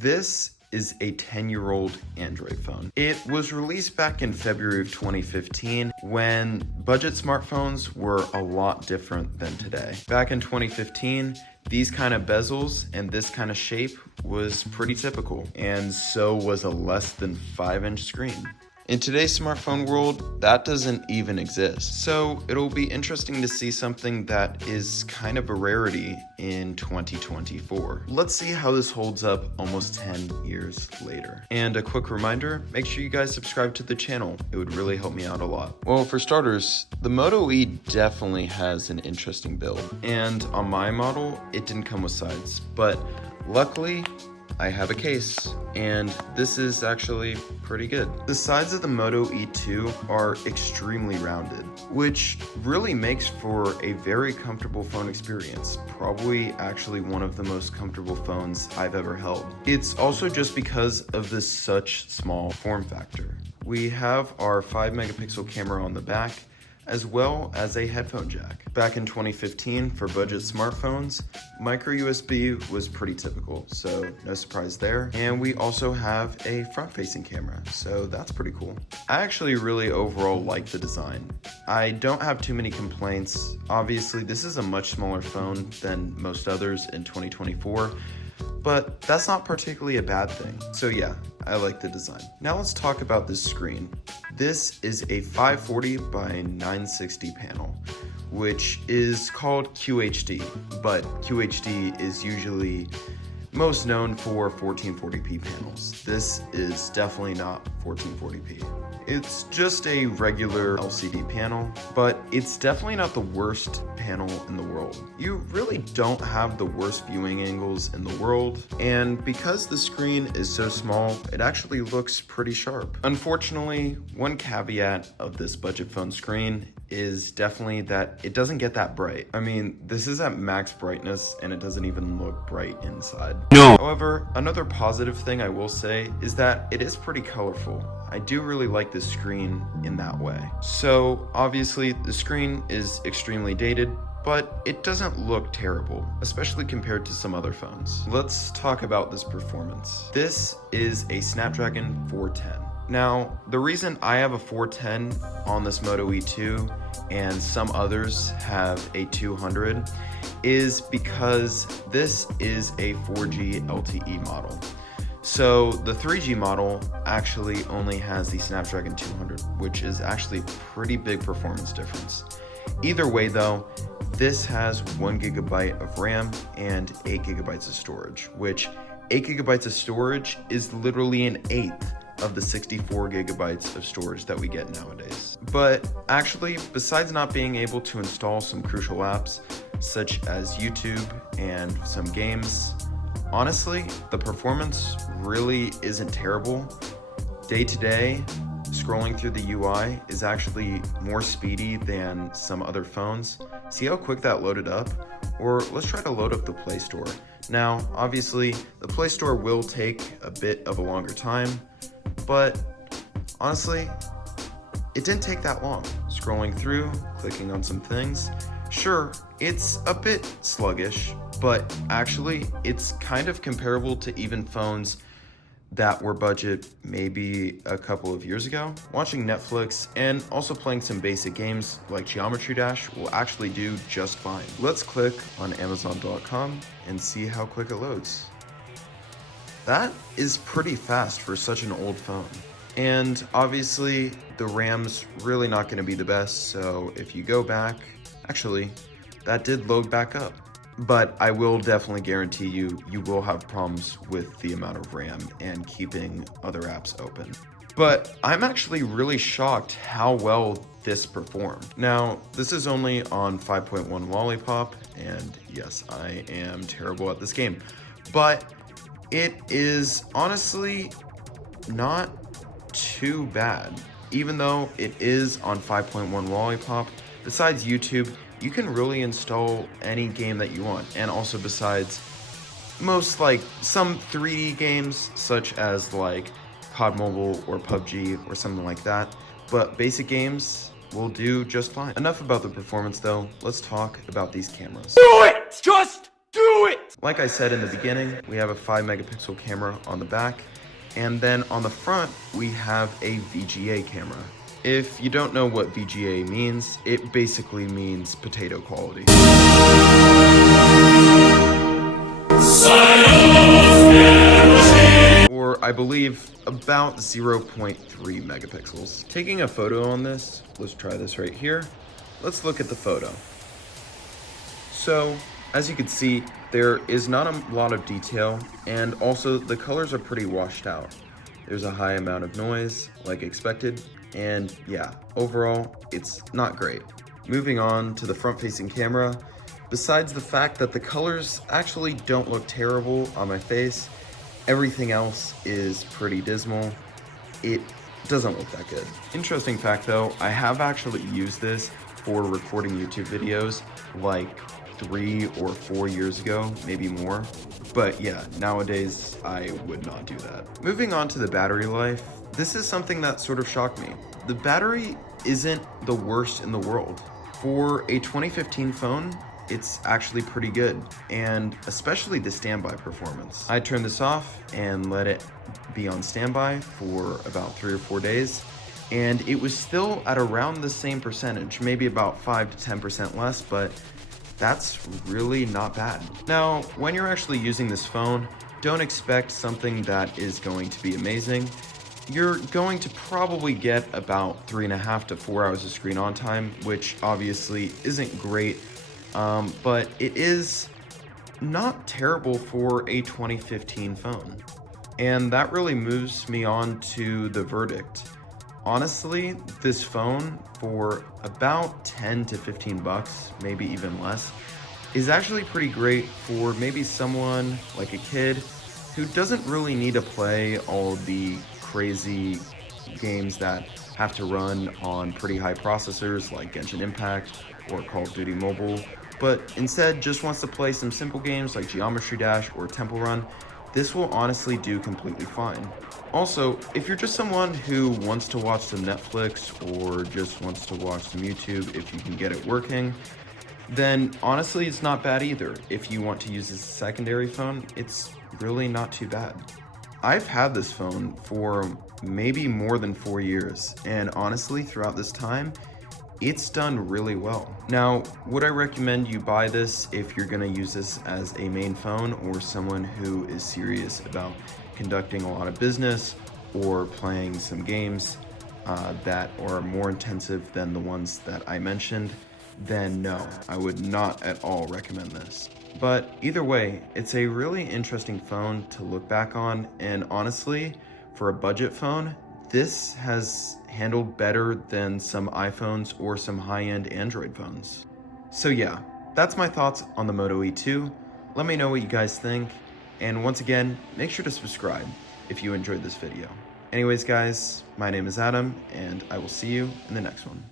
This is a 10-year-old Android phone. It was released back in February of 2015 when budget smartphones were a lot different than today. Back in 2015, these kind of bezels and this kind of shape was pretty typical, and so was a less than 5-inch screen. In today's smartphone world, that doesn't even exist. So it'll be interesting to see something that is kind of a rarity in 2024. Let's see how this holds up almost 10 years later. And a quick reminder, make sure you guys subscribe to the channel. It would really help me out a lot. Well, for starters, the Moto E definitely has an interesting build. And on my model, it didn't come with sides, but luckily, I have a case, and this is actually pretty good. The sides of the Moto E2 are extremely rounded, which really makes for a very comfortable phone experience. Probably actually one of the most comfortable phones I've ever held. It's also just because of this such small form factor. We have our 5-megapixel camera on the back, as well as a headphone jack. Back in 2015, for budget smartphones, micro USB was pretty typical, so no surprise there. And we also have a front-facing camera, so that's pretty cool. I actually really overall like the design. I don't have too many complaints. Obviously, this is a much smaller phone than most others in 2024, but that's not particularly a bad thing. So yeah, I like the design. Now let's talk about this screen. This is a 540 by 960 panel, which is called QHD, but QHD is usually most known for 1440p panels. This is definitely not 1440p. It's just a regular LCD panel, but it's definitely not the worst panel in the world. You really don't have the worst viewing angles in the world, and because the screen is so small, it actually looks pretty sharp. Unfortunately, one caveat of this budget phone screen is definitely that it doesn't get that bright. I mean, this is at max brightness and it doesn't even look bright inside. No. However, another positive thing I will say is that it is pretty colorful. I do really like this screen in that way. So obviously the screen is extremely dated, but it doesn't look terrible, especially compared to some other phones. Let's talk about this performance. This is a Snapdragon 410. Now, the reason I have a 410 on this Moto E2 and some others have a 200 is because this is a 4G LTE model. So the 3G model actually only has the Snapdragon 200, which is actually a pretty big performance difference. Either way though, this has 1 GB of RAM and 8 GB of storage, which 8 GB of storage is literally an eighth of the 64 GB of storage that we get nowadays. But actually, besides not being able to install some crucial apps such as YouTube and some games, honestly, the performance really isn't terrible. Day to day, scrolling through the UI is actually more speedy than some other phones. See how quick that loaded up? Or let's try to load up the Play Store. Now, obviously, the Play Store will take a bit of a longer time, but honestly, it didn't take that long. Scrolling through, clicking on some things. Sure, it's a bit sluggish, but actually it's kind of comparable to even phones that were budget maybe a couple of years ago. Watching Netflix and also playing some basic games like Geometry Dash will actually do just fine. Let's click on Amazon.com and see how quick it loads. That is pretty fast for such an old phone. And obviously the RAM's really not going to be the best, so if you go back, actually that did load back up. But I will definitely guarantee you will have problems with the amount of RAM and keeping other apps open. But I'm actually really shocked how well this performed. Now, this is only on 5.1 Lollipop, and yes, I am terrible at this game. But it is honestly not too bad. Even though it is on 5.1 Lollipop, besides YouTube, you can really install any game that you want. And also besides most like some 3D games such as like COD Mobile or PUBG or something like that. But basic games will do just fine. Enough about the performance though, let's talk about these cameras. Do it! Just do it! Like I said in the beginning, we have a 5 megapixel camera on the back, and then on the front, we have a VGA camera. If you don't know what VGA means, it basically means potato quality. Or I believe about 0.3 megapixels. Taking a photo on this, let's try this right here. Let's look at the photo. So, as you can see, there is not a lot of detail, and also the colors are pretty washed out. There's a high amount of noise, like expected, and yeah, overall, it's not great. Moving on to the front-facing camera, besides the fact that the colors actually don't look terrible on my face, everything else is pretty dismal. It doesn't look that good. Interesting fact though, I have actually used this for recording YouTube videos like 3 or 4 years ago, maybe more. But yeah, nowadays I would not do that. Moving on to the battery life, this is something that sort of shocked me. The battery isn't the worst in the world. For a 2015 phone, it's actually pretty good, and especially the standby performance. I turned this off and let it be on standby for about 3 or 4 days, and it was still at around the same percentage, maybe about 5 to 10% less, but that's really not bad. Now, when you're actually using this phone, don't expect something that is going to be amazing. You're going to probably get about 3.5 to 4 hours of screen on time, which obviously isn't great, but it is not terrible for a 2015 phone. And that really moves me on to the verdict. Honestly, this phone for about 10 to 15 bucks, maybe even less, is actually pretty great for maybe someone like a kid who doesn't really need to play all the crazy games that have to run on pretty high processors like Genshin Impact or Call of Duty Mobile, but instead just wants to play some simple games like Geometry Dash or Temple Run. This will honestly do completely fine. Also, if you're just someone who wants to watch some Netflix or just wants to watch some YouTube if you can get it working, then honestly it's not bad either. If you want to use this as a secondary phone, it's really not too bad. I've had this phone for maybe more than 4 years, and honestly throughout this time, it's done really well. Now, would I recommend you buy this if you're gonna use this as a main phone or someone who is serious about conducting a lot of business or playing some games that are more intensive than the ones that I mentioned? Then no, I would not at all recommend this. But either way, it's a really interesting phone to look back on, and honestly, for a budget phone, this has handled better than some iPhones or some high-end Android phones. So yeah, that's my thoughts on the Moto E2. Let me know what you guys think, and once again, make sure to subscribe if you enjoyed this video. Anyways guys, my name is Adam, and I will see you in the next one.